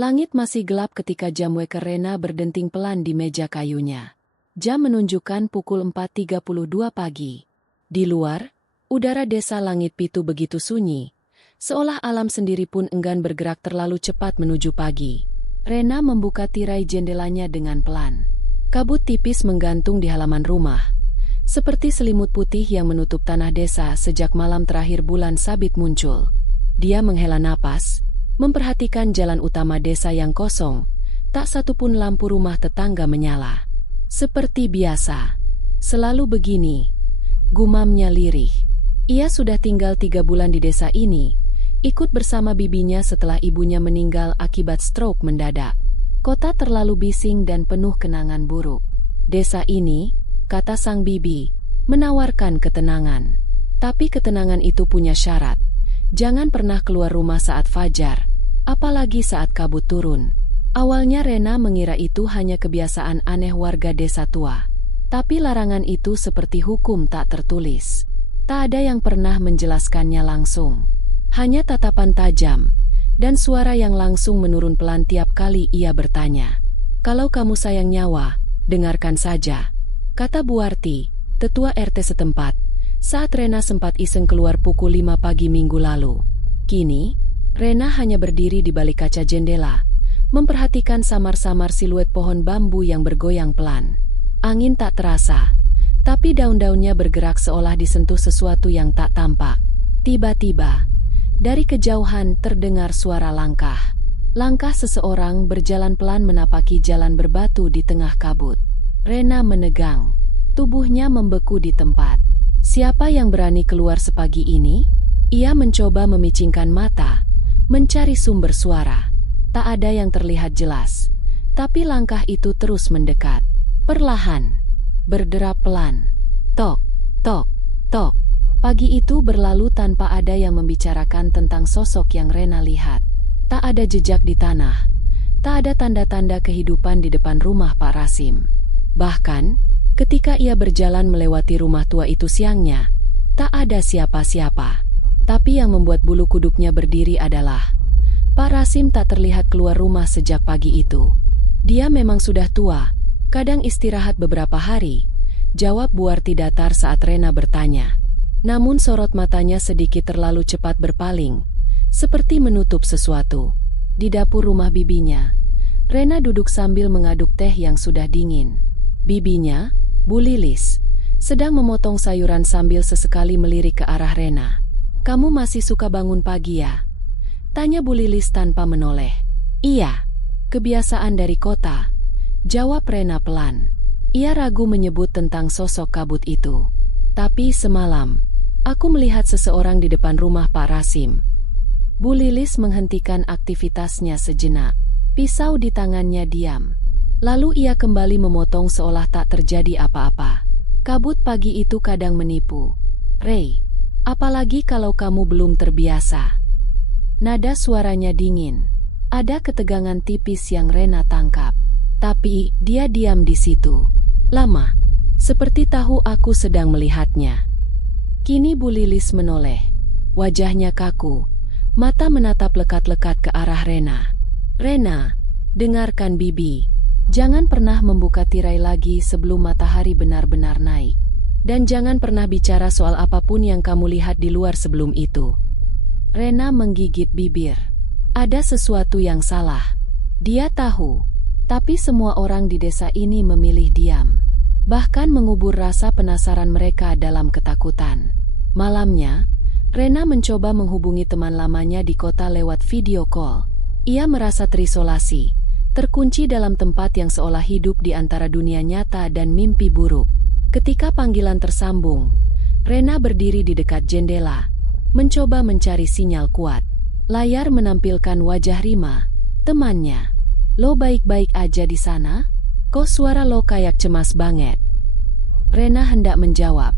Langit masih gelap ketika jam weker Rena berdenting pelan di meja kayunya. Jam menunjukkan pukul 4.32 pagi. Di luar, udara desa Langit Pitu begitu sunyi, seolah alam sendiri pun enggan bergerak terlalu cepat menuju pagi. Rena membuka tirai jendelanya dengan pelan. Kabut tipis menggantung di halaman rumah, seperti selimut putih yang menutup tanah desa sejak malam terakhir bulan sabit muncul. Dia menghela napas, memperhatikan jalan utama desa yang kosong, tak satupun lampu rumah tetangga menyala. Seperti biasa, selalu begini, gumamnya lirih. Ia sudah tinggal 3 bulan di desa ini, ikut bersama bibinya setelah ibunya meninggal akibat stroke mendadak. Kota terlalu bising dan penuh kenangan buruk. Desa ini, kata sang bibi, menawarkan ketenangan. Tapi ketenangan itu punya syarat. Jangan pernah keluar rumah saat fajar, apalagi saat kabut turun. Awalnya Rena mengira itu hanya kebiasaan aneh warga desa tua. Tapi larangan itu seperti hukum tak tertulis. Tak ada yang pernah menjelaskannya langsung. Hanya tatapan tajam, dan suara yang langsung menurun pelan tiap kali ia bertanya. Kalau kamu sayang nyawa, dengarkan saja, kata Buarti, tetua RT setempat, saat Rena sempat iseng keluar pukul 5 pagi minggu lalu. Kini, Rena hanya berdiri di balik kaca jendela, memperhatikan samar-samar siluet pohon bambu yang bergoyang pelan. Angin tak terasa, tapi daun-daunnya bergerak seolah disentuh sesuatu yang tak tampak. Tiba-tiba, dari kejauhan terdengar suara langkah. Langkah seseorang berjalan pelan menapaki jalan berbatu di tengah kabut. Rena menegang, tubuhnya membeku di tempat. Siapa yang berani keluar sepagi ini? Ia mencoba memicingkan mata, mencari sumber suara. Tak ada yang terlihat jelas, tapi langkah itu terus mendekat. Perlahan, berderap pelan. Tok, tok, tok. Pagi itu berlalu tanpa ada yang membicarakan tentang sosok yang Rena lihat. Tak ada jejak di tanah, tak ada tanda-tanda kehidupan di depan rumah Pak Rasim. Bahkan, ketika ia berjalan melewati rumah tua itu siangnya, tak ada siapa-siapa. Tapi yang membuat bulu kuduknya berdiri adalah Pak Rasim tak terlihat keluar rumah sejak pagi itu. Dia memang sudah tua, kadang istirahat beberapa hari, jawab Buarti datar saat Rena bertanya. Namun sorot matanya sedikit terlalu cepat berpaling, seperti menutup sesuatu. Di dapur rumah bibinya, Rena duduk sambil mengaduk teh yang sudah dingin. Bibinya, Bu Lilis, sedang memotong sayuran sambil sesekali melirik ke arah Rena. Kamu masih suka bangun pagi ya? Tanya Bu Lilis tanpa menoleh. Iya, kebiasaan dari kota, jawab Rena pelan. Ia ragu menyebut tentang sosok kabut itu. Tapi semalam, aku melihat seseorang di depan rumah Pak Rasim. Bu Lilis menghentikan aktivitasnya sejenak. Pisau di tangannya diam. Lalu ia kembali memotong seolah tak terjadi apa-apa. Kabut pagi itu kadang menipu. Ray, apalagi kalau kamu belum terbiasa. Nada suaranya dingin. Ada ketegangan tipis yang Rena tangkap. Tapi dia diam di situ. Lama, seperti tahu aku sedang melihatnya. Kini Bu Lilis menoleh. Wajahnya kaku. Mata menatap lekat-lekat ke arah Rena. Rena, dengarkan Bibi. Jangan pernah membuka tirai lagi sebelum matahari benar-benar naik. Dan jangan pernah bicara soal apapun yang kamu lihat di luar sebelum itu. Rena menggigit bibir. Ada sesuatu yang salah. Dia tahu, tapi semua orang di desa ini memilih diam. Bahkan mengubur rasa penasaran mereka dalam ketakutan. Malamnya, Rena mencoba menghubungi teman lamanya di kota lewat video call. Ia merasa terisolasi, terkunci dalam tempat yang seolah hidup di antara dunia nyata dan mimpi buruk. Ketika panggilan tersambung, Rena berdiri di dekat jendela, mencoba mencari sinyal kuat. Layar menampilkan wajah Rima, temannya. Lo baik-baik aja di sana? Kok suara lo kayak cemas banget? Rena hendak menjawab,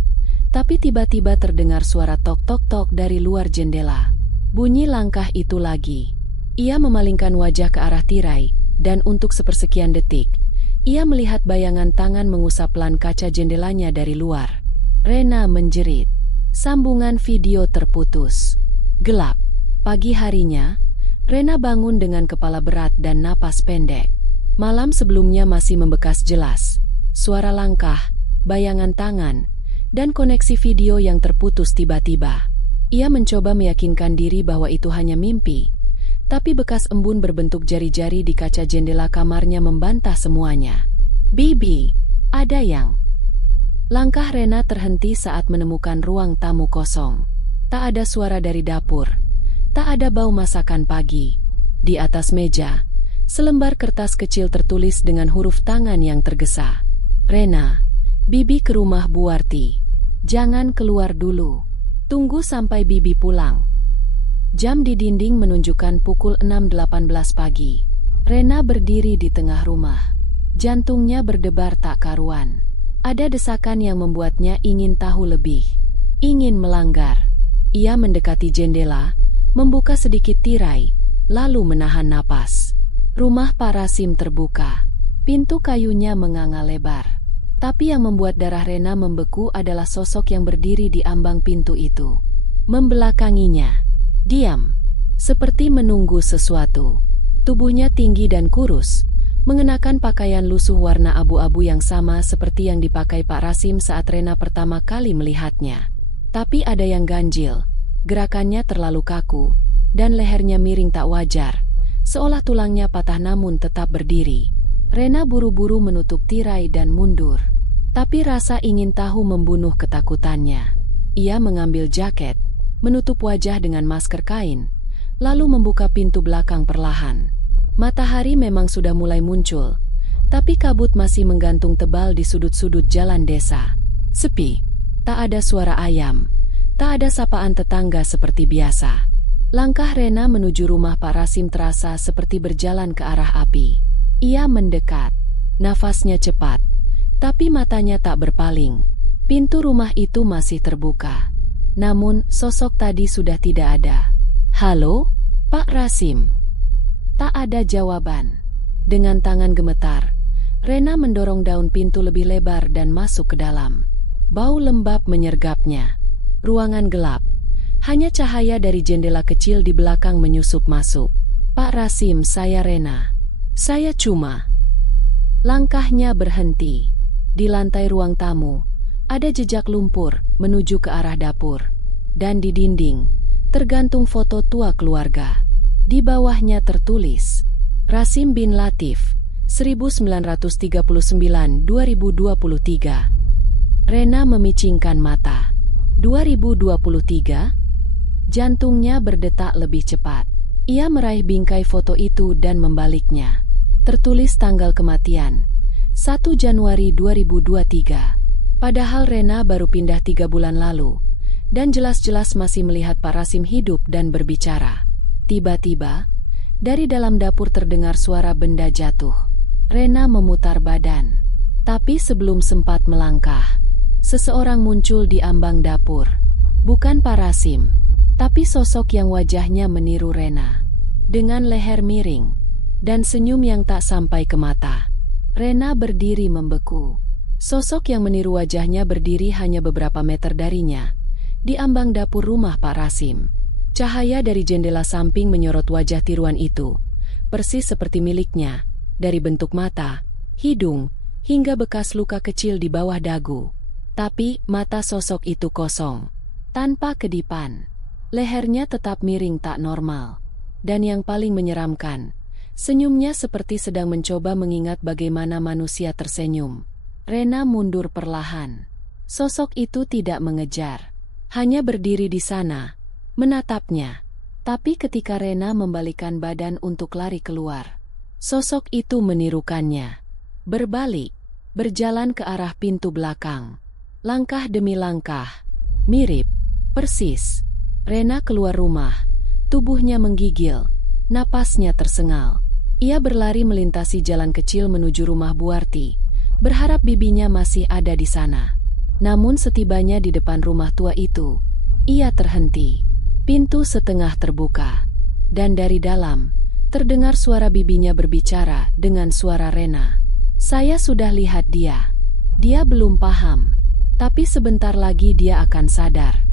tapi tiba-tiba terdengar suara tok-tok-tok dari luar jendela. Bunyi langkah itu lagi. Ia memalingkan wajah ke arah tirai, dan untuk sepersekian detik, ia melihat bayangan tangan mengusap pelan kaca jendelanya dari luar. Rena menjerit. Sambungan video terputus. Gelap. Pagi harinya, Rena bangun dengan kepala berat dan napas pendek. Malam sebelumnya masih membekas jelas. Suara langkah, bayangan tangan, dan koneksi video yang terputus tiba-tiba. Ia mencoba meyakinkan diri bahwa itu hanya mimpi. Tapi bekas embun berbentuk jari-jari di kaca jendela kamarnya membantah semuanya. "Bibi, ada yang..." Langkah Rena terhenti saat menemukan ruang tamu kosong. Tak ada suara dari dapur. Tak ada bau masakan pagi. Di atas meja, selembar kertas kecil tertulis dengan huruf tangan yang tergesa. "Rena, Bibi ke rumah Bu Warti. Jangan keluar dulu. Tunggu sampai Bibi pulang." Jam di dinding menunjukkan pukul 6.18 pagi. Rena berdiri di tengah rumah. Jantungnya berdebar tak karuan. Ada desakan yang membuatnya ingin tahu lebih. Ingin melanggar. Ia mendekati jendela, membuka sedikit tirai, lalu menahan napas. Rumah Pak Rasim terbuka. Pintu kayunya menganga lebar. Tapi yang membuat darah Rena membeku adalah sosok yang berdiri di ambang pintu itu. Membelakanginya. Diam. Seperti menunggu sesuatu. Tubuhnya tinggi dan kurus. Mengenakan pakaian lusuh warna abu-abu yang sama seperti yang dipakai Pak Rasim saat Rena pertama kali melihatnya. Tapi ada yang ganjil. Gerakannya terlalu kaku, dan lehernya miring tak wajar. Seolah tulangnya patah namun tetap berdiri. Rena buru-buru menutup tirai dan mundur. Tapi rasa ingin tahu membunuh ketakutannya. Ia mengambil jaket, menutup wajah dengan masker kain, lalu membuka pintu belakang perlahan. Matahari memang sudah mulai muncul, tapi kabut masih menggantung tebal di sudut-sudut jalan desa. Sepi, tak ada suara ayam, tak ada sapaan tetangga seperti biasa. Langkah Rena menuju rumah Pak Rasim terasa seperti berjalan ke arah api. Ia mendekat, nafasnya cepat, tapi matanya tak berpaling. Pintu rumah itu masih terbuka. Namun, sosok tadi sudah tidak ada. "Halo, Pak Rasim?" Tak ada jawaban. Dengan tangan gemetar, Rena mendorong daun pintu lebih lebar dan masuk ke dalam. Bau lembab menyergapnya. Ruangan gelap. Hanya cahaya dari jendela kecil di belakang menyusup masuk. "Pak Rasim, saya Rena. Saya cuma..." Langkahnya berhenti. Di lantai ruang tamu, ada jejak lumpur menuju ke arah dapur. Dan di dinding, tergantung foto tua keluarga. Di bawahnya tertulis, "Rasim bin Latif, 1939-2023. Rena memicingkan mata. 2023? Jantungnya berdetak lebih cepat. Ia meraih bingkai foto itu dan membaliknya. Tertulis tanggal kematian, 1 Januari 2023. Padahal Rena baru pindah 3 bulan lalu, dan jelas-jelas masih melihat Pak Rasim hidup dan berbicara. Tiba-tiba, dari dalam dapur terdengar suara benda jatuh. Rena memutar badan. Tapi sebelum sempat melangkah, seseorang muncul di ambang dapur. Bukan Pak Rasim, tapi sosok yang wajahnya meniru Rena. Dengan leher miring, dan senyum yang tak sampai ke mata. Rena berdiri membeku. Sosok yang meniru wajahnya berdiri hanya beberapa meter darinya, di ambang dapur rumah Pak Rasim. Cahaya dari jendela samping menyorot wajah tiruan itu, persis seperti miliknya, dari bentuk mata, hidung, hingga bekas luka kecil di bawah dagu. Tapi mata sosok itu kosong, tanpa kedipan. Lehernya tetap miring tak normal. Dan yang paling menyeramkan, senyumnya seperti sedang mencoba mengingat bagaimana manusia tersenyum. Rena mundur perlahan. Sosok itu tidak mengejar, hanya berdiri di sana, menatapnya. Tapi ketika Rena membalikkan badan untuk lari keluar, sosok itu menirukannya. Berbalik, berjalan ke arah pintu belakang. Langkah demi langkah, mirip, persis. Rena keluar rumah, tubuhnya menggigil, napasnya tersengal. Ia berlari melintasi jalan kecil menuju rumah Bu Warti, berharap bibinya masih ada di sana. Namun setibanya di depan rumah tua itu, ia terhenti. Pintu setengah terbuka, dan dari dalam, terdengar suara bibinya berbicara dengan suara Rena. "Saya sudah lihat dia. Dia belum paham, tapi sebentar lagi dia akan sadar."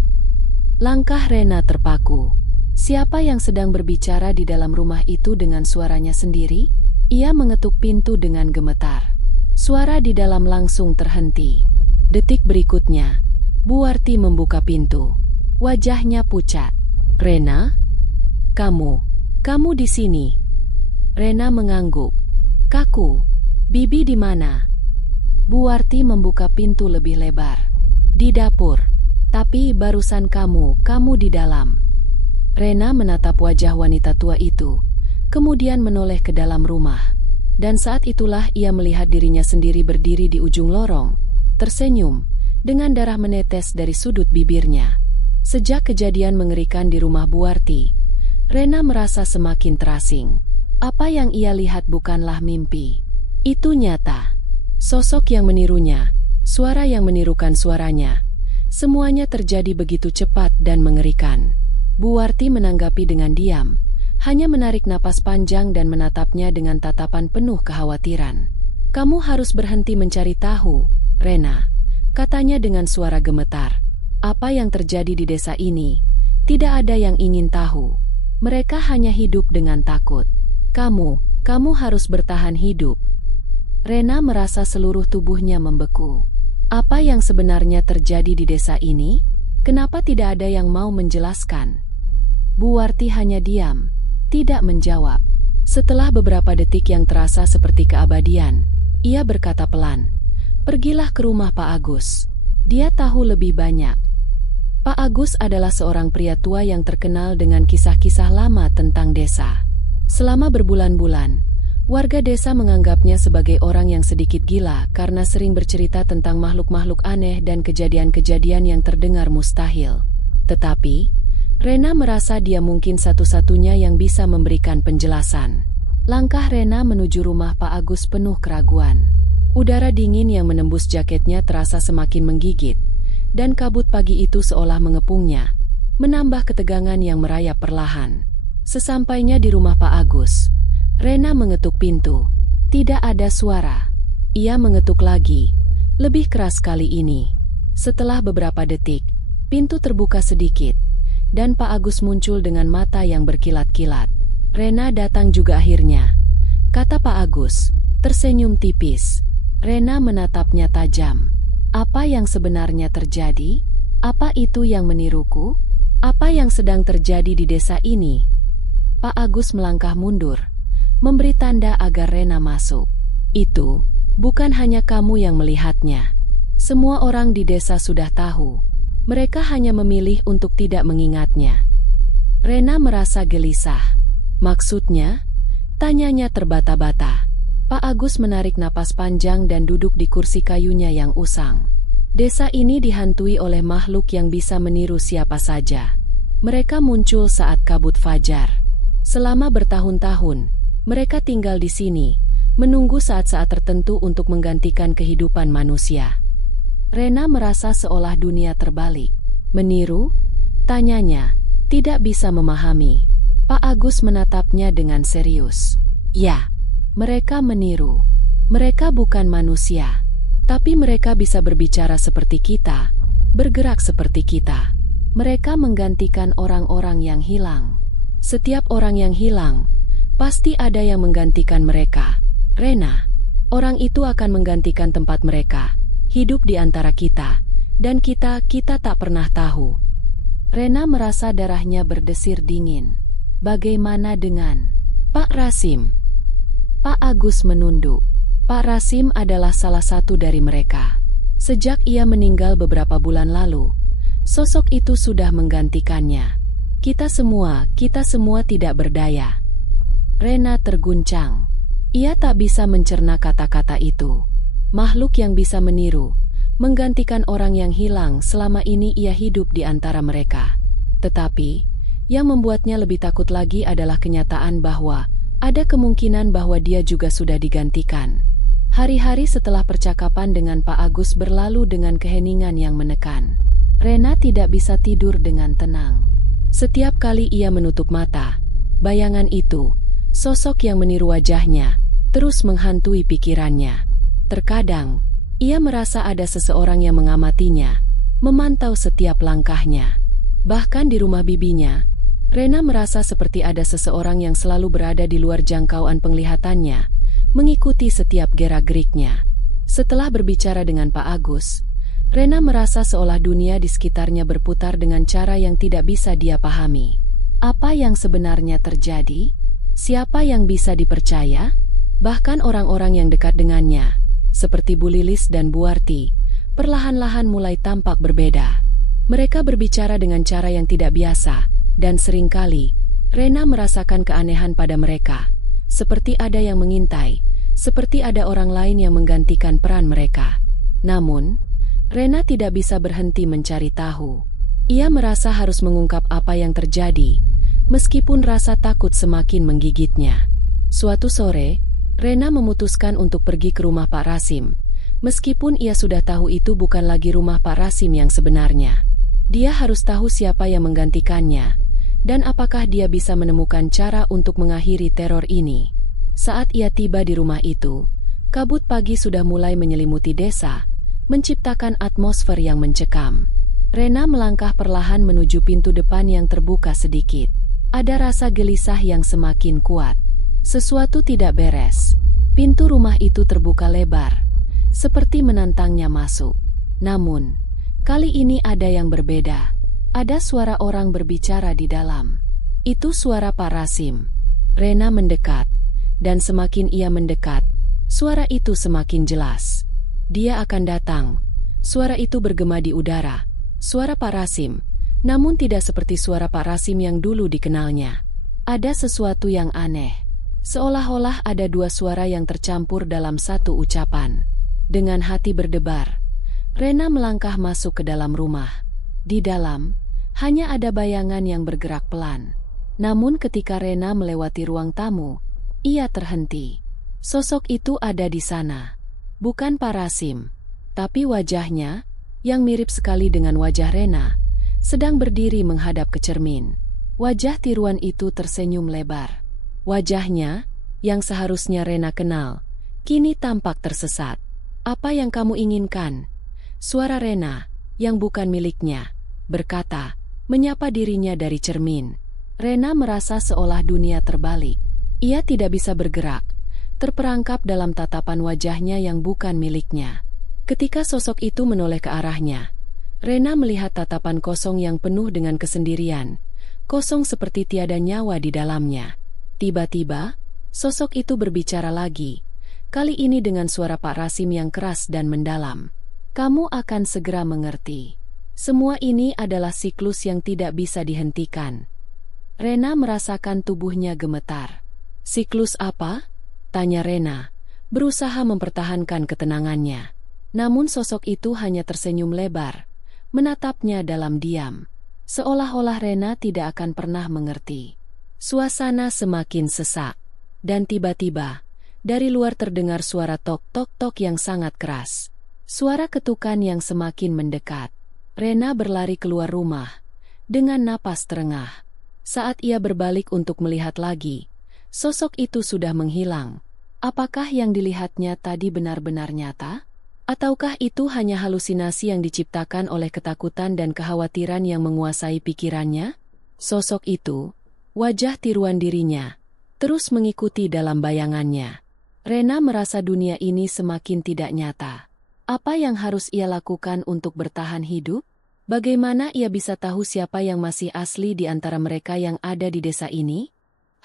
Langkah Rena terpaku. Siapa yang sedang berbicara di dalam rumah itu dengan suaranya sendiri? Ia mengetuk pintu dengan gemetar. Suara di dalam langsung terhenti. Detik berikutnya, Buarti membuka pintu. Wajahnya pucat. "Rena? Kamu di sini?" Rena mengangguk. "Kaku, Bibi di mana?" Buarti membuka pintu lebih lebar. "Di dapur. Tapi barusan kamu di dalam." Rena menatap wajah wanita tua itu, kemudian menoleh ke dalam rumah. Dan saat itulah ia melihat dirinya sendiri berdiri di ujung lorong, tersenyum, dengan darah menetes dari sudut bibirnya. Sejak kejadian mengerikan di rumah Buarti, Rena merasa semakin terasing. Apa yang ia lihat bukanlah mimpi. Itu nyata. Sosok yang menirunya, suara yang menirukan suaranya, semuanya terjadi begitu cepat dan mengerikan. Buarti menanggapi dengan diam, hanya menarik napas panjang dan menatapnya dengan tatapan penuh kekhawatiran. "Kamu harus berhenti mencari tahu, Rena," katanya dengan suara gemetar. "Apa yang terjadi di desa ini, tidak ada yang ingin tahu. Mereka hanya hidup dengan takut. Kamu harus bertahan hidup." Rena merasa seluruh tubuhnya membeku. Apa yang sebenarnya terjadi di desa ini? Kenapa tidak ada yang mau menjelaskan? Buarti hanya diam, tidak menjawab. Setelah beberapa detik yang terasa seperti keabadian, ia berkata pelan, "Pergilah ke rumah Pak Agus. Dia tahu lebih banyak." Pak Agus adalah seorang pria tua yang terkenal dengan kisah-kisah lama tentang desa. Selama berbulan-bulan, warga desa menganggapnya sebagai orang yang sedikit gila karena sering bercerita tentang makhluk-makhluk aneh dan kejadian-kejadian yang terdengar mustahil. Tetapi, Rena merasa dia mungkin satu-satunya yang bisa memberikan penjelasan. Langkah Rena menuju rumah Pak Agus penuh keraguan. Udara dingin yang menembus jaketnya terasa semakin menggigit, dan kabut pagi itu seolah mengepungnya, menambah ketegangan yang merayap perlahan. Sesampainya di rumah Pak Agus, Rena mengetuk pintu. Tidak ada suara. Ia mengetuk lagi, lebih keras kali ini. Setelah beberapa detik, pintu terbuka sedikit, dan Pak Agus muncul dengan mata yang berkilat-kilat. "Rena datang juga akhirnya," kata Pak Agus, tersenyum tipis. Rena menatapnya tajam. Apa yang sebenarnya terjadi? Apa itu yang meniruku? Apa yang sedang terjadi di desa ini? Pak Agus melangkah mundur, memberi tanda agar Rena masuk. "Itu bukan hanya kamu yang melihatnya. Semua orang di desa sudah tahu. Mereka hanya memilih untuk tidak mengingatnya." Rena merasa gelisah. "Maksudnya?" tanyanya terbata-bata. Pak Agus menarik napas panjang dan duduk di kursi kayunya yang usang. "Desa ini dihantui oleh makhluk yang bisa meniru siapa saja. Mereka muncul saat kabut fajar. Selama bertahun-tahun, mereka tinggal di sini, menunggu saat-saat tertentu untuk menggantikan kehidupan manusia." Rena merasa seolah dunia terbalik. "Meniru?" tanyanya, tidak bisa memahami. Pak Agus menatapnya dengan serius. "Ya, mereka meniru. Mereka bukan manusia, tapi mereka bisa berbicara seperti kita, bergerak seperti kita. Mereka menggantikan orang-orang yang hilang. Setiap orang yang hilang, pasti ada yang menggantikan mereka. Rena, orang itu akan menggantikan tempat mereka, hidup di antara kita, dan kita tak pernah tahu." Rena merasa darahnya berdesir dingin. "Bagaimana dengan Pak Rasim?" Pak Agus menunduk. Pak Rasim adalah salah satu dari mereka. Sejak ia meninggal beberapa bulan lalu, sosok itu sudah menggantikannya. Kita semua tidak berdaya." Rena terguncang. Ia tak bisa mencerna kata-kata itu. Makhluk yang bisa meniru, menggantikan orang yang hilang selama ini ia hidup di antara mereka. Tetapi, yang membuatnya lebih takut lagi adalah kenyataan bahwa ada kemungkinan bahwa dia juga sudah digantikan. Hari-hari setelah percakapan dengan Pak Agus berlalu dengan keheningan yang menekan. Rena tidak bisa tidur dengan tenang. Setiap kali ia menutup mata, bayangan itu, sosok yang meniru wajahnya, terus menghantui pikirannya. Terkadang, ia merasa ada seseorang yang mengamatinya, memantau setiap langkahnya. Bahkan di rumah bibinya, Rena merasa seperti ada seseorang yang selalu berada di luar jangkauan penglihatannya, mengikuti setiap gerak-geriknya. Setelah berbicara dengan Pak Agus, Rena merasa seolah dunia di sekitarnya berputar dengan cara yang tidak bisa dia pahami. Apa yang sebenarnya terjadi? Siapa yang bisa dipercaya? Bahkan orang-orang yang dekat dengannya, seperti Bu Lilis dan Bu Arti, perlahan-lahan mulai tampak berbeda. Mereka berbicara dengan cara yang tidak biasa, dan seringkali, Rena merasakan keanehan pada mereka. Seperti ada yang mengintai, seperti ada orang lain yang menggantikan peran mereka. Namun, Rena tidak bisa berhenti mencari tahu. Ia merasa harus mengungkap apa yang terjadi, meskipun rasa takut semakin menggigitnya. Suatu sore, Rena memutuskan untuk pergi ke rumah Pak Rasim, meskipun ia sudah tahu itu bukan lagi rumah Pak Rasim yang sebenarnya. Dia harus tahu siapa yang menggantikannya, dan apakah dia bisa menemukan cara untuk mengakhiri teror ini. Saat ia tiba di rumah itu, kabut pagi sudah mulai menyelimuti desa, menciptakan atmosfer yang mencekam. Rena melangkah perlahan menuju pintu depan yang terbuka sedikit. Ada rasa gelisah yang semakin kuat. Sesuatu tidak beres. Pintu rumah itu terbuka lebar, seperti menantangnya masuk. Namun, kali ini ada yang berbeda. Ada suara orang berbicara di dalam. Itu suara Pak Rasim. Rena mendekat, dan semakin ia mendekat, suara itu semakin jelas. Dia akan datang. Suara itu bergema di udara. Suara Pak Rasim, namun tidak seperti suara Pak Rasim yang dulu dikenalnya. Ada sesuatu yang aneh. Seolah-olah ada dua suara yang tercampur dalam satu ucapan. Dengan hati berdebar, Rena melangkah masuk ke dalam rumah. Di dalam, hanya ada bayangan yang bergerak pelan. Namun ketika Rena melewati ruang tamu, ia terhenti. Sosok itu ada di sana. Bukan Pak Rasim, tapi wajahnya, yang mirip sekali dengan wajah Rena, sedang berdiri menghadap ke cermin. Wajah tiruan itu tersenyum lebar. Wajahnya, yang seharusnya Rena kenal, kini tampak tersesat. "Apa yang kamu inginkan?" Suara Rena, yang bukan miliknya, berkata, menyapa dirinya dari cermin. Rena merasa seolah dunia terbalik. Ia tidak bisa bergerak, terperangkap dalam tatapan wajahnya yang bukan miliknya. Ketika sosok itu menoleh ke arahnya, Rena melihat tatapan kosong yang penuh dengan kesendirian, kosong seperti tiada nyawa di dalamnya. Tiba-tiba, sosok itu berbicara lagi, kali ini dengan suara Pak Rasim yang keras dan mendalam. "Kamu akan segera mengerti. Semua ini adalah siklus yang tidak bisa dihentikan." Rena merasakan tubuhnya gemetar. "Siklus apa?" tanya Rena, berusaha mempertahankan ketenangannya. Namun sosok itu hanya tersenyum lebar, menatapnya dalam diam. Seolah-olah Rena tidak akan pernah mengerti. Suasana semakin sesak, dan tiba-tiba, dari luar terdengar suara tok-tok-tok yang sangat keras. Suara ketukan yang semakin mendekat. Rena berlari keluar rumah, dengan napas terengah. Saat ia berbalik untuk melihat lagi, sosok itu sudah menghilang. Apakah yang dilihatnya tadi benar-benar nyata? Ataukah itu hanya halusinasi yang diciptakan oleh ketakutan dan kekhawatiran yang menguasai pikirannya? Sosok itu, wajah tiruan dirinya, terus mengikuti dalam bayangannya. Rena merasa dunia ini semakin tidak nyata. Apa yang harus ia lakukan untuk bertahan hidup? Bagaimana ia bisa tahu siapa yang masih asli di antara mereka yang ada di desa ini?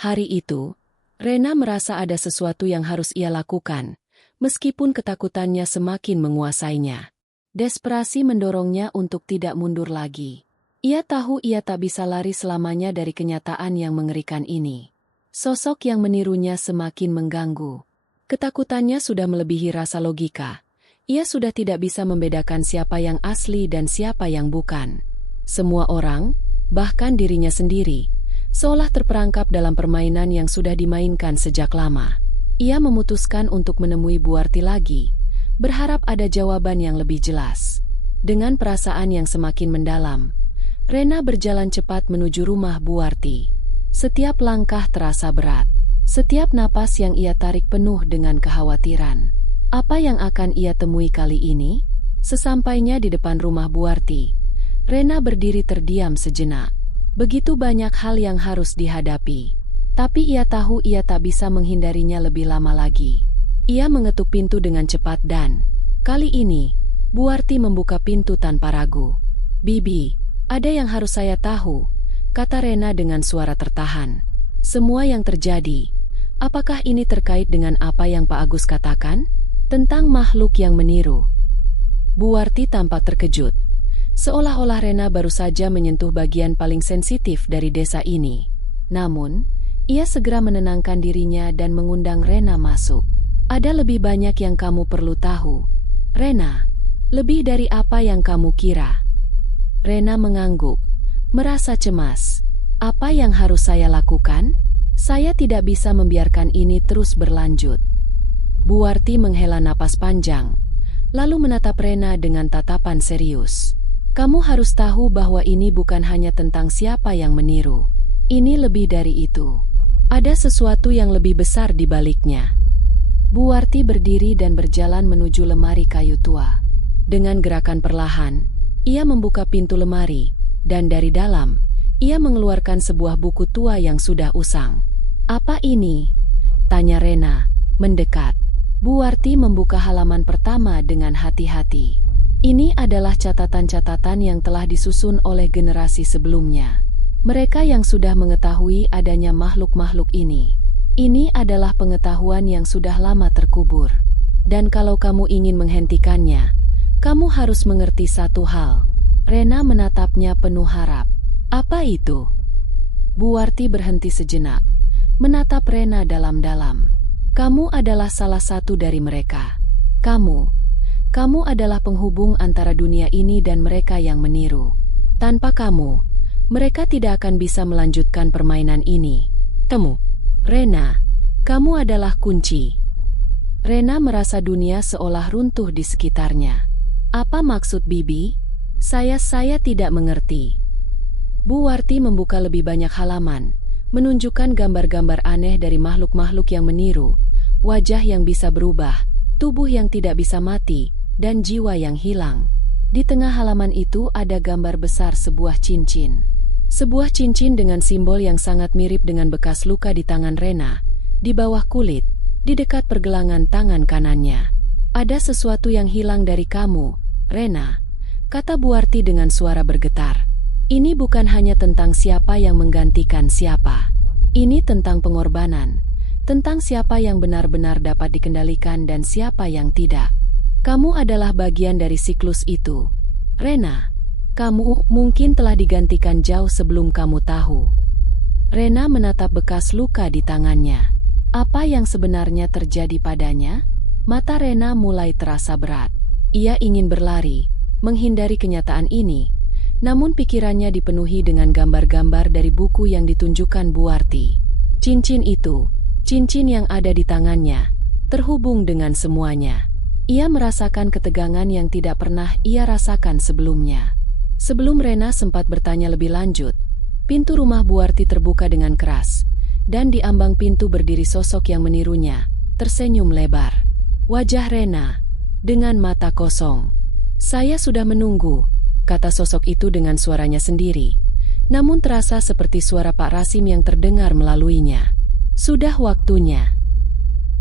Hari itu, Rena merasa ada sesuatu yang harus ia lakukan, meskipun ketakutannya semakin menguasainya. Desperasi mendorongnya untuk tidak mundur lagi. Ia tahu ia tak bisa lari selamanya dari kenyataan yang mengerikan ini. Sosok yang menirunya semakin mengganggu. Ketakutannya sudah melebihi rasa logika. Ia sudah tidak bisa membedakan siapa yang asli dan siapa yang bukan. Semua orang, bahkan dirinya sendiri, seolah terperangkap dalam permainan yang sudah dimainkan sejak lama. Ia memutuskan untuk menemui Bu Arti lagi, berharap ada jawaban yang lebih jelas. Dengan perasaan yang semakin mendalam, Rena berjalan cepat menuju rumah Bu Arti. Setiap langkah terasa berat, setiap napas yang ia tarik penuh dengan kekhawatiran. Apa yang akan ia temui kali ini? Sesampainya di depan rumah Bu Arti, Rena berdiri terdiam sejenak. Begitu banyak hal yang harus dihadapi. Tapi ia tahu ia tak bisa menghindarinya lebih lama lagi. Ia mengetuk pintu dengan cepat dan, kali ini, Buarti membuka pintu tanpa ragu. "Bibi, ada yang harus saya tahu," kata Rena dengan suara tertahan. "Semua yang terjadi, apakah ini terkait dengan apa yang Pak Agus katakan? Tentang makhluk yang meniru?" Buarti tampak terkejut. Seolah-olah Rena baru saja menyentuh bagian paling sensitif dari desa ini. Namun, ia segera menenangkan dirinya dan mengundang Rena masuk. "Ada lebih banyak yang kamu perlu tahu, Rena. Lebih dari apa yang kamu kira." Rena mengangguk, merasa cemas. "Apa yang harus saya lakukan? Saya tidak bisa membiarkan ini terus berlanjut." Buarti menghela napas panjang, lalu menatap Rena dengan tatapan serius. "Kamu harus tahu bahwa ini bukan hanya tentang siapa yang meniru. Ini lebih dari itu. Ada sesuatu yang lebih besar di baliknya." Buarti berdiri dan berjalan menuju lemari kayu tua. Dengan gerakan perlahan, ia membuka pintu lemari, dan dari dalam, ia mengeluarkan sebuah buku tua yang sudah usang. "Apa ini?" tanya Rena, mendekat. Buarti membuka halaman pertama dengan hati-hati. Ini adalah catatan-catatan yang telah disusun oleh generasi sebelumnya. Mereka yang sudah mengetahui adanya makhluk-makhluk ini. Ini adalah pengetahuan yang sudah lama terkubur. Dan kalau kamu ingin menghentikannya, kamu harus mengerti satu hal. Rena menatapnya penuh harap. "Apa itu?" Buarti berhenti sejenak, menatap Rena dalam-dalam. "Kamu adalah salah satu dari mereka. Kamu adalah penghubung antara dunia ini dan mereka yang meniru. Tanpa kamu, mereka tidak akan bisa melanjutkan permainan ini. Rena, kamu adalah kunci." Rena merasa dunia seolah runtuh di sekitarnya. "Apa maksud Bibi? Saya tidak mengerti." Buarti membuka lebih banyak halaman, menunjukkan gambar-gambar aneh dari makhluk-makhluk yang meniru, wajah yang bisa berubah, tubuh yang tidak bisa mati, dan jiwa yang hilang. Di tengah halaman itu ada gambar besar sebuah cincin. Sebuah cincin dengan simbol yang sangat mirip dengan bekas luka di tangan Rena, di bawah kulit, di dekat pergelangan tangan kanannya. "Ada sesuatu yang hilang dari kamu, Rena," kata Buarti dengan suara bergetar. "Ini bukan hanya tentang siapa yang menggantikan siapa. Ini tentang pengorbanan, tentang siapa yang benar-benar dapat dikendalikan dan siapa yang tidak. Kamu adalah bagian dari siklus itu. Rena, kamu mungkin telah digantikan jauh sebelum kamu tahu." Rena menatap bekas luka di tangannya. Apa yang sebenarnya terjadi padanya? Mata Rena mulai terasa berat. Ia ingin berlari, menghindari kenyataan ini, namun pikirannya dipenuhi dengan gambar-gambar dari buku yang ditunjukkan Buarti. Cincin itu, cincin yang ada di tangannya, terhubung dengan semuanya. Ia merasakan ketegangan yang tidak pernah ia rasakan sebelumnya. Sebelum Rena sempat bertanya lebih lanjut, pintu rumah Buarti terbuka dengan keras, dan di ambang pintu berdiri sosok yang menirunya, tersenyum lebar. Wajah Rena, dengan mata kosong. "Saya sudah menunggu," kata sosok itu dengan suaranya sendiri, namun terasa seperti suara Pak Rasim yang terdengar melaluinya. "Sudah waktunya."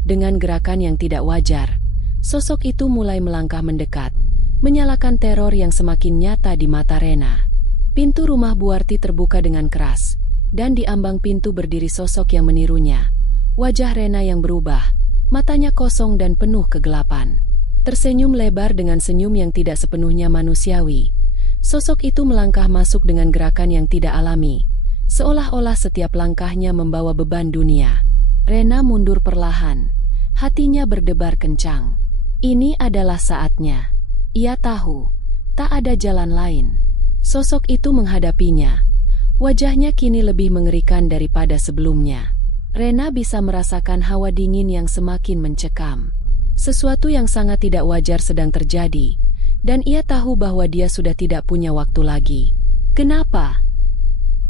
Dengan gerakan yang tidak wajar, sosok itu mulai melangkah mendekat, menyalakan teror yang semakin nyata di mata Rena. Pintu rumah Buarti terbuka dengan keras, dan di ambang pintu berdiri sosok yang menirunya. Wajah Rena yang berubah, matanya kosong dan penuh kegelapan. Tersenyum lebar dengan senyum yang tidak sepenuhnya manusiawi. Sosok itu melangkah masuk dengan gerakan yang tidak alami, seolah-olah setiap langkahnya membawa beban dunia. Rena mundur perlahan, hatinya berdebar kencang. Ini adalah saatnya. Ia tahu, tak ada jalan lain. Sosok itu menghadapinya. Wajahnya kini lebih mengerikan daripada sebelumnya. Rena bisa merasakan hawa dingin yang semakin mencekam. Sesuatu yang sangat tidak wajar sedang terjadi, dan ia tahu bahwa dia sudah tidak punya waktu lagi. "Kenapa?"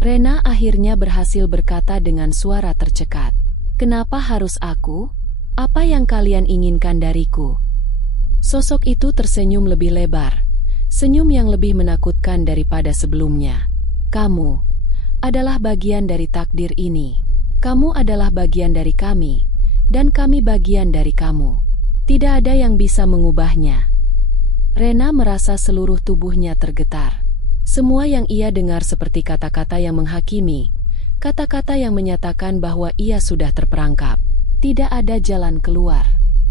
Rena akhirnya berhasil berkata dengan suara tercekat. "Kenapa harus aku? Apa yang kalian inginkan dariku?" Sosok itu tersenyum lebih lebar, senyum yang lebih menakutkan daripada sebelumnya. "Kamu, adalah bagian dari takdir ini. Kamu adalah bagian dari kami, dan kami bagian dari kamu. Tidak ada yang bisa mengubahnya. Rena merasa seluruh tubuhnya tergetar. Semua yang ia dengar seperti kata-kata yang menghakimi, kata-kata yang menyatakan bahwa ia sudah terperangkap. Tidak ada jalan keluar.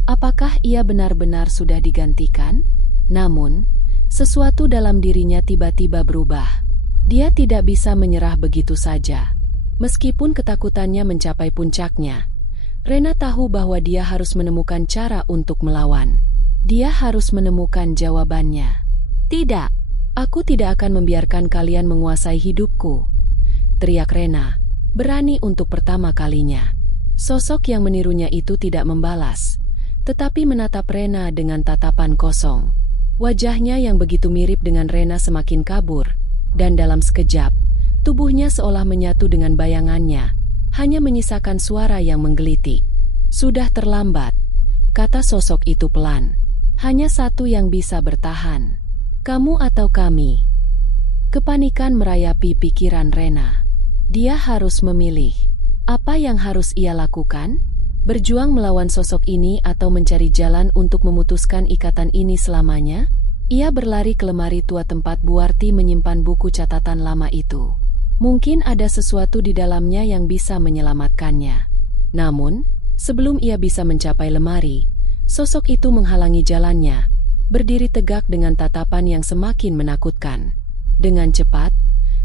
Apakah ia benar-benar sudah digantikan? Namun, sesuatu dalam dirinya tiba-tiba berubah. Dia tidak bisa menyerah begitu saja. Meskipun ketakutannya mencapai puncaknya, Rena tahu bahwa dia harus menemukan cara untuk melawan. Dia harus menemukan jawabannya. Tidak, aku tidak akan membiarkan kalian menguasai hidupku, teriak Rena, berani untuk pertama kalinya. Sosok yang menirunya itu tidak membalas, tetapi menatap Rena dengan tatapan kosong. Wajahnya yang begitu mirip dengan Rena semakin kabur, dan dalam sekejap, tubuhnya seolah menyatu dengan bayangannya, hanya menyisakan suara yang menggelitik. Sudah terlambat, kata sosok itu pelan. Hanya satu yang bisa bertahan. Kamu atau kami. Kepanikan merayapi pikiran Rena. Dia harus memilih. Apa yang harus ia lakukan? Berjuang melawan sosok ini atau mencari jalan untuk memutuskan ikatan ini selamanya? Ia berlari ke lemari tua tempat Buarti menyimpan buku catatan lama itu. Mungkin ada sesuatu di dalamnya yang bisa menyelamatkannya. Namun, sebelum ia bisa mencapai lemari, sosok itu menghalangi jalannya, berdiri tegak dengan tatapan yang semakin menakutkan. Dengan cepat,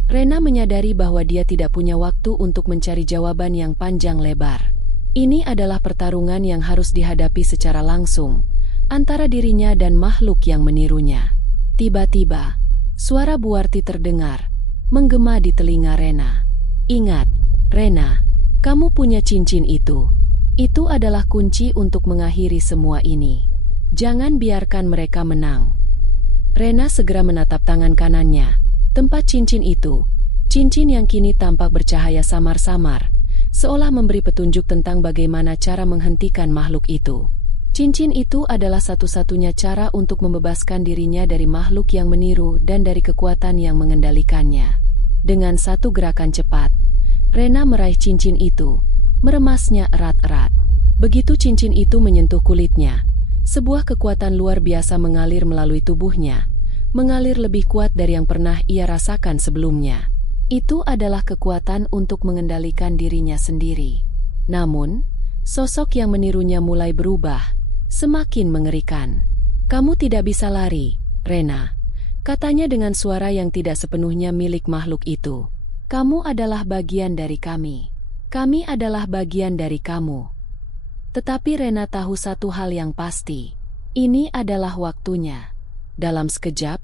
Rena menyadari bahwa dia tidak punya waktu untuk mencari jawaban yang panjang lebar. Ini adalah pertarungan yang harus dihadapi secara langsung, antara dirinya dan makhluk yang menirunya. Tiba-tiba, suara Buarti terdengar, menggema di telinga Rena. Ingat, Rena, kamu punya cincin itu. Itu adalah kunci untuk mengakhiri semua ini. Jangan biarkan mereka menang. Rena segera menatap tangan kanannya, tempat cincin itu. Cincin yang kini tampak bercahaya samar-samar, seolah memberi petunjuk tentang bagaimana cara menghentikan makhluk itu. Cincin itu adalah satu-satunya cara untuk membebaskan dirinya dari makhluk yang meniru dan dari kekuatan yang mengendalikannya. Dengan satu gerakan cepat, Rena meraih cincin itu, meremasnya erat-erat. Begitu cincin itu menyentuh kulitnya, sebuah kekuatan luar biasa mengalir melalui tubuhnya, mengalir lebih kuat dari yang pernah ia rasakan sebelumnya. Itu adalah kekuatan untuk mengendalikan dirinya sendiri. Namun, sosok yang menirunya mulai berubah, semakin mengerikan. Kamu tidak bisa lari, Rena, katanya dengan suara yang tidak sepenuhnya milik makhluk itu. Kamu adalah bagian dari kami. Kami adalah bagian dari kamu. Tetapi Rena tahu satu hal yang pasti. Ini adalah waktunya. Dalam sekejap,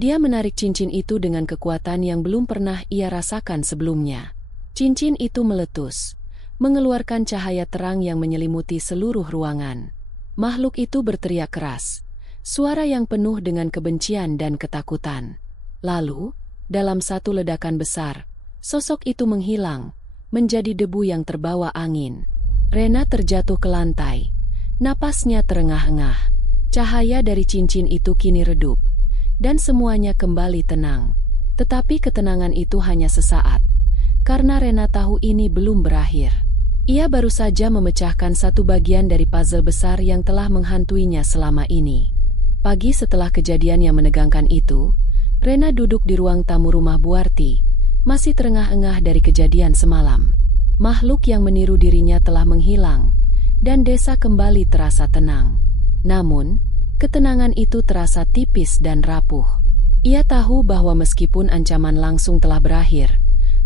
dia menarik cincin itu dengan kekuatan yang belum pernah ia rasakan sebelumnya. Cincin itu meletus, mengeluarkan cahaya terang yang menyelimuti seluruh ruangan. Makhluk itu berteriak keras, suara yang penuh dengan kebencian dan ketakutan. Lalu, dalam satu ledakan besar, sosok itu menghilang, menjadi debu yang terbawa angin. Rena terjatuh ke lantai, napasnya terengah-engah. Cahaya dari cincin itu kini redup, dan semuanya kembali tenang. Tetapi ketenangan itu hanya sesaat, karena Rena tahu ini belum berakhir. Ia baru saja memecahkan satu bagian dari puzzle besar yang telah menghantuinya selama ini. Pagi setelah kejadian yang menegangkan itu, Rena duduk di ruang tamu rumah Buarti, masih terengah-engah dari kejadian semalam. Makhluk yang meniru dirinya telah menghilang, dan desa kembali terasa tenang. Namun, ketenangan itu terasa tipis dan rapuh. Ia tahu bahwa meskipun ancaman langsung telah berakhir,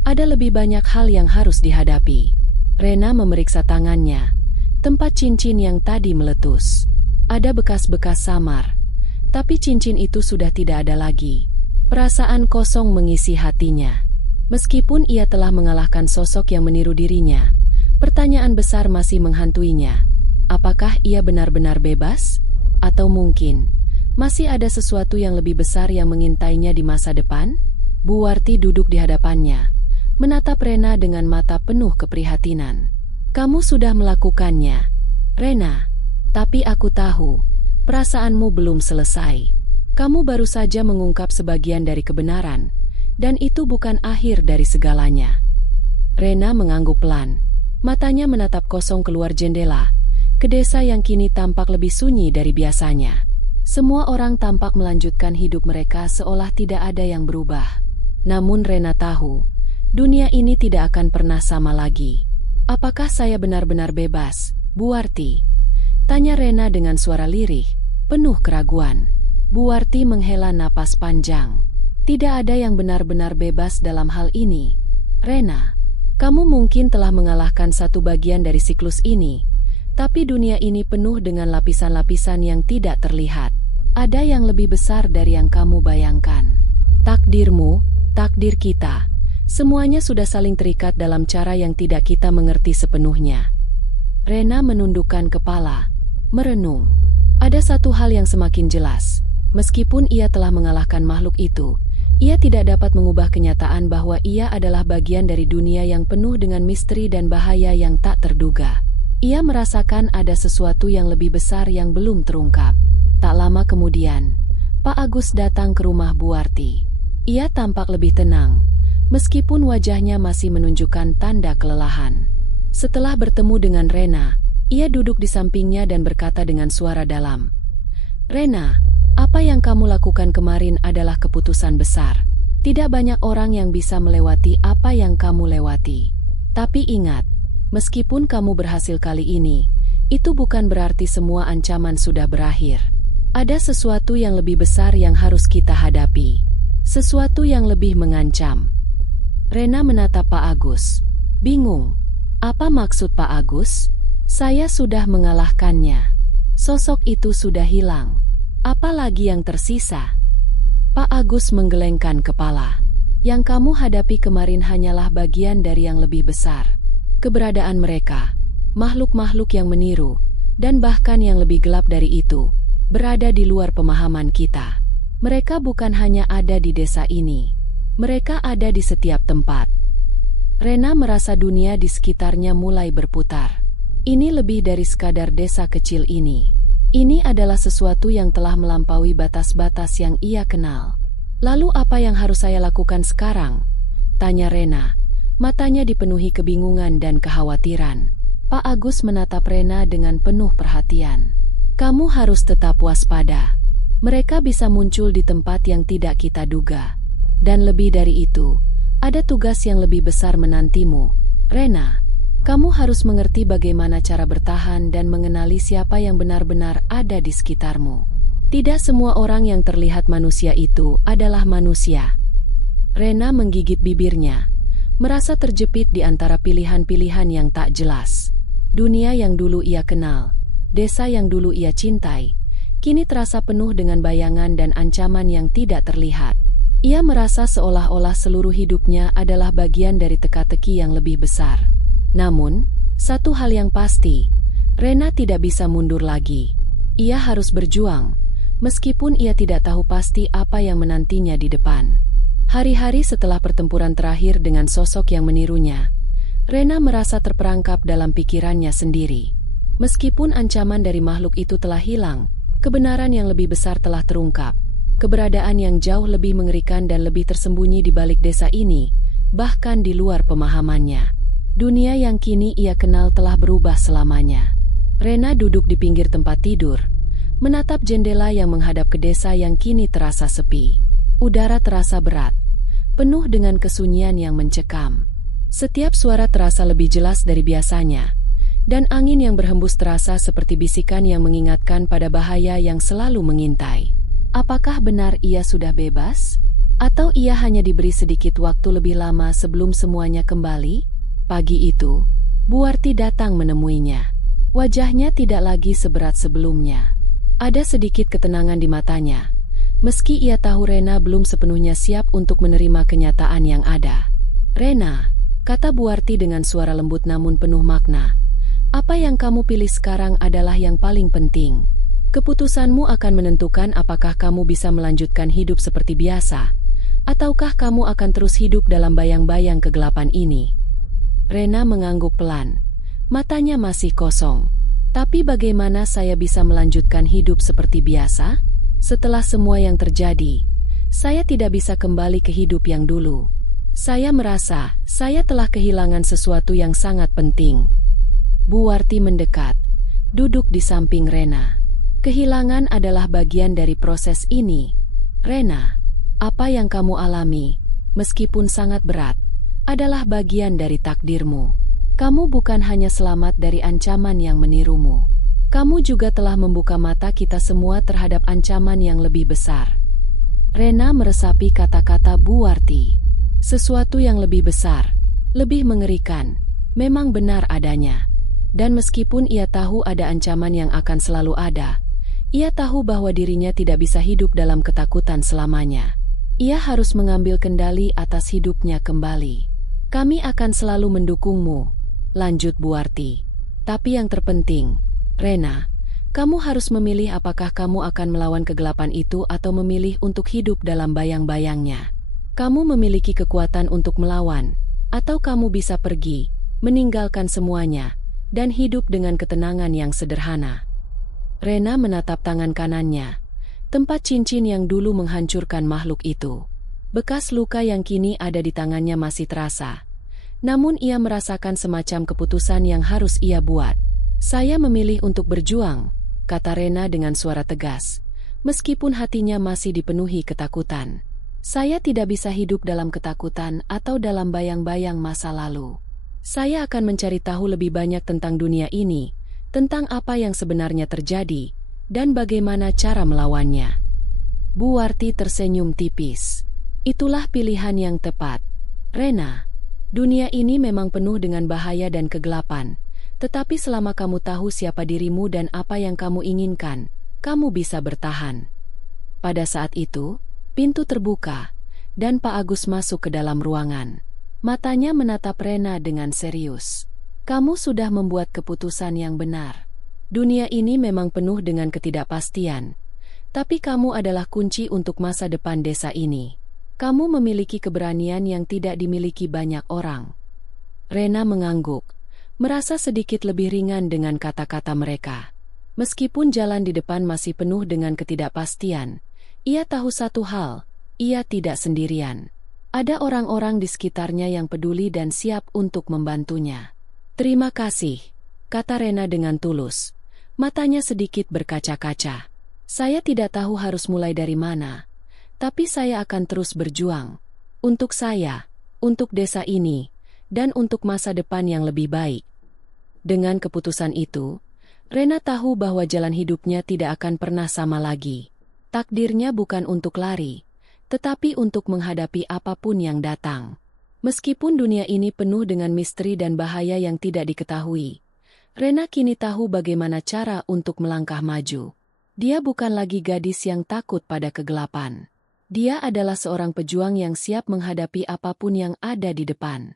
ada lebih banyak hal yang harus dihadapi. Rena memeriksa tangannya, tempat cincin yang tadi meletus. Ada bekas-bekas samar, tapi cincin itu sudah tidak ada lagi. Perasaan kosong mengisi hatinya. Meskipun ia telah mengalahkan sosok yang meniru dirinya, pertanyaan besar masih menghantuinya. Apakah ia benar-benar bebas? Atau mungkin, masih ada sesuatu yang lebih besar yang mengintainya di masa depan? Buarti duduk di hadapannya, menatap Rena dengan mata penuh keprihatinan. Kamu sudah melakukannya, Rena. Tapi aku tahu, perasaanmu belum selesai. Kamu baru saja mengungkap sebagian dari kebenaran, Dan itu bukan akhir dari segalanya. Rena mengangguk pelan. Matanya menatap kosong keluar jendela, ke desa yang kini tampak lebih sunyi dari biasanya. Semua orang tampak melanjutkan hidup mereka seolah tidak ada yang berubah. Namun Rena tahu, dunia ini tidak akan pernah sama lagi. "Apakah saya benar-benar bebas, Buarti?" tanya Rena dengan suara lirih, penuh keraguan. Buarti menghela napas panjang. "Tidak ada yang benar-benar bebas dalam hal ini, Rena. Kamu mungkin telah mengalahkan satu bagian dari siklus ini, tapi dunia ini penuh dengan lapisan-lapisan yang tidak terlihat. Ada yang lebih besar dari yang kamu bayangkan. Takdirmu, takdir kita, semuanya sudah saling terikat dalam cara yang tidak kita mengerti sepenuhnya." Rena menundukkan kepala, merenung. Ada satu hal yang semakin jelas. Meskipun ia telah mengalahkan makhluk itu, ia tidak dapat mengubah kenyataan bahwa ia adalah bagian dari dunia yang penuh dengan misteri dan bahaya yang tak terduga. Ia merasakan ada sesuatu yang lebih besar yang belum terungkap. Tak lama kemudian, Pak Agus datang ke rumah Buarti. Ia tampak lebih tenang, meskipun wajahnya masih menunjukkan tanda kelelahan. Setelah bertemu dengan Rena, ia duduk di sampingnya dan berkata dengan suara dalam, "Rena, apa yang kamu lakukan kemarin adalah keputusan besar. Tidak banyak orang yang bisa melewati apa yang kamu lewati. Tapi ingat, meskipun kamu berhasil kali ini, itu bukan berarti semua ancaman sudah berakhir. Ada sesuatu yang lebih besar yang harus kita hadapi. Sesuatu yang lebih mengancam." Rena menatap Pak Agus, bingung. Apa maksud Pak Agus? Saya sudah mengalahkannya. Sosok itu sudah hilang. Apa lagi yang tersisa? Pak Agus menggelengkan kepala. Yang kamu hadapi kemarin hanyalah bagian dari yang lebih besar. Keberadaan mereka, makhluk-makhluk yang meniru, dan bahkan yang lebih gelap dari itu, berada di luar pemahaman kita. Mereka bukan hanya ada di desa ini. Mereka ada di setiap tempat. Rena merasa dunia di sekitarnya mulai berputar. Ini lebih dari sekadar desa kecil ini. Ini adalah sesuatu yang telah melampaui batas-batas yang ia kenal. "Lalu apa yang harus saya lakukan sekarang?" tanya Rena. Matanya dipenuhi kebingungan dan kekhawatiran. Pak Agus menatap Rena dengan penuh perhatian. "Kamu harus tetap waspada. Mereka bisa muncul di tempat yang tidak kita duga. Dan lebih dari itu, ada tugas yang lebih besar menantimu, Rena. Kamu harus mengerti bagaimana cara bertahan dan mengenali siapa yang benar-benar ada di sekitarmu. Tidak semua orang yang terlihat manusia itu adalah manusia." Rena menggigit bibirnya, merasa terjepit di antara pilihan-pilihan yang tak jelas. Dunia yang dulu ia kenal, desa yang dulu ia cintai, kini terasa penuh dengan bayangan dan ancaman yang tidak terlihat. Ia merasa seolah-olah seluruh hidupnya adalah bagian dari teka-teki yang lebih besar. Namun, satu hal yang pasti, Rena tidak bisa mundur lagi. Ia harus berjuang, meskipun ia tidak tahu pasti apa yang menantinya di depan. Hari-hari setelah pertempuran terakhir dengan sosok yang menirunya, Rena merasa terperangkap dalam pikirannya sendiri. Meskipun ancaman dari makhluk itu telah hilang, kebenaran yang lebih besar telah terungkap. Keberadaan yang jauh lebih mengerikan dan lebih tersembunyi di balik desa ini, bahkan di luar pemahamannya. Dunia yang kini ia kenal telah berubah selamanya. Rena duduk di pinggir tempat tidur, menatap jendela yang menghadap ke desa yang kini terasa sepi. Udara terasa berat, penuh dengan kesunyian yang mencekam. Setiap suara terasa lebih jelas dari biasanya, dan angin yang berhembus terasa seperti bisikan yang mengingatkan pada bahaya yang selalu mengintai. Apakah benar ia sudah bebas? Atau ia hanya diberi sedikit waktu lebih lama sebelum semuanya kembali? Pagi itu, Buarti datang menemuinya. Wajahnya tidak lagi seberat sebelumnya. Ada sedikit ketenangan di matanya, meski ia tahu Rena belum sepenuhnya siap untuk menerima kenyataan yang ada. "Rena," kata Buarti dengan suara lembut namun penuh makna, "apa yang kamu pilih sekarang adalah yang paling penting. Keputusanmu akan menentukan apakah kamu bisa melanjutkan hidup seperti biasa, ataukah kamu akan terus hidup dalam bayang-bayang kegelapan ini." Rena mengangguk pelan. Matanya masih kosong. "Tapi bagaimana saya bisa melanjutkan hidup seperti biasa? Setelah semua yang terjadi, Saya tidak bisa kembali ke hidup yang dulu. Saya merasa saya telah kehilangan sesuatu yang sangat penting. Buarti mendekat, duduk di samping Rena. Kehilangan adalah bagian dari proses ini. Rena, apa yang kamu alami, meskipun sangat berat, adalah bagian dari takdirmu. Kamu bukan hanya selamat dari ancaman yang menirumu. Kamu juga telah membuka mata kita semua terhadap ancaman yang lebih besar. Rena meresapi kata-kata Buarti. Sesuatu yang lebih besar, lebih mengerikan, memang benar adanya. Dan meskipun ia tahu ada ancaman yang akan selalu ada, ia tahu bahwa dirinya tidak bisa hidup dalam ketakutan selamanya. Ia harus mengambil kendali atas hidupnya kembali. Kami akan selalu mendukungmu, lanjut Buarti. Tapi yang terpenting, Rena, kamu harus memilih apakah kamu akan melawan kegelapan itu atau memilih untuk hidup dalam bayang-bayangnya. Kamu memiliki kekuatan untuk melawan, atau kamu bisa pergi, meninggalkan semuanya, dan hidup dengan ketenangan yang sederhana. Rena menatap tangan kanannya, tempat cincin yang dulu menghancurkan makhluk itu. Bekas luka yang kini ada di tangannya masih terasa. Namun ia merasakan semacam keputusan yang harus ia buat. Saya memilih untuk berjuang, kata Rena dengan suara tegas, meskipun hatinya masih dipenuhi ketakutan. Saya tidak bisa hidup dalam ketakutan atau dalam bayang-bayang masa lalu. Saya akan mencari tahu lebih banyak tentang dunia ini, tentang apa yang sebenarnya terjadi, dan bagaimana cara melawannya. Buarti tersenyum tipis. Itulah pilihan yang tepat. Rena, dunia ini memang penuh dengan bahaya dan kegelapan, tetapi selama kamu tahu siapa dirimu dan apa yang kamu inginkan, kamu bisa bertahan. Pada saat itu, pintu terbuka, dan Pak Agus masuk ke dalam ruangan. Matanya menatap Rena dengan serius. Kamu sudah membuat keputusan yang benar. Dunia ini memang penuh dengan ketidakpastian. Tapi kamu adalah kunci untuk masa depan desa ini. Kamu memiliki keberanian yang tidak dimiliki banyak orang. Rena mengangguk, merasa sedikit lebih ringan dengan kata-kata mereka. Meskipun jalan di depan masih penuh dengan ketidakpastian, ia tahu satu hal, ia tidak sendirian. Ada orang-orang di sekitarnya yang peduli dan siap untuk membantunya. Terima kasih, kata Rena dengan tulus. Matanya sedikit berkaca-kaca. Saya tidak tahu harus mulai dari mana, tapi saya akan terus berjuang. Untuk saya, untuk desa ini, dan untuk masa depan yang lebih baik. Dengan keputusan itu, Rena tahu bahwa jalan hidupnya tidak akan pernah sama lagi. Takdirnya bukan untuk lari, tetapi untuk menghadapi apapun yang datang. Meskipun dunia ini penuh dengan misteri dan bahaya yang tidak diketahui, Rena kini tahu bagaimana cara untuk melangkah maju. Dia bukan lagi gadis yang takut pada kegelapan. Dia adalah seorang pejuang yang siap menghadapi apapun yang ada di depan.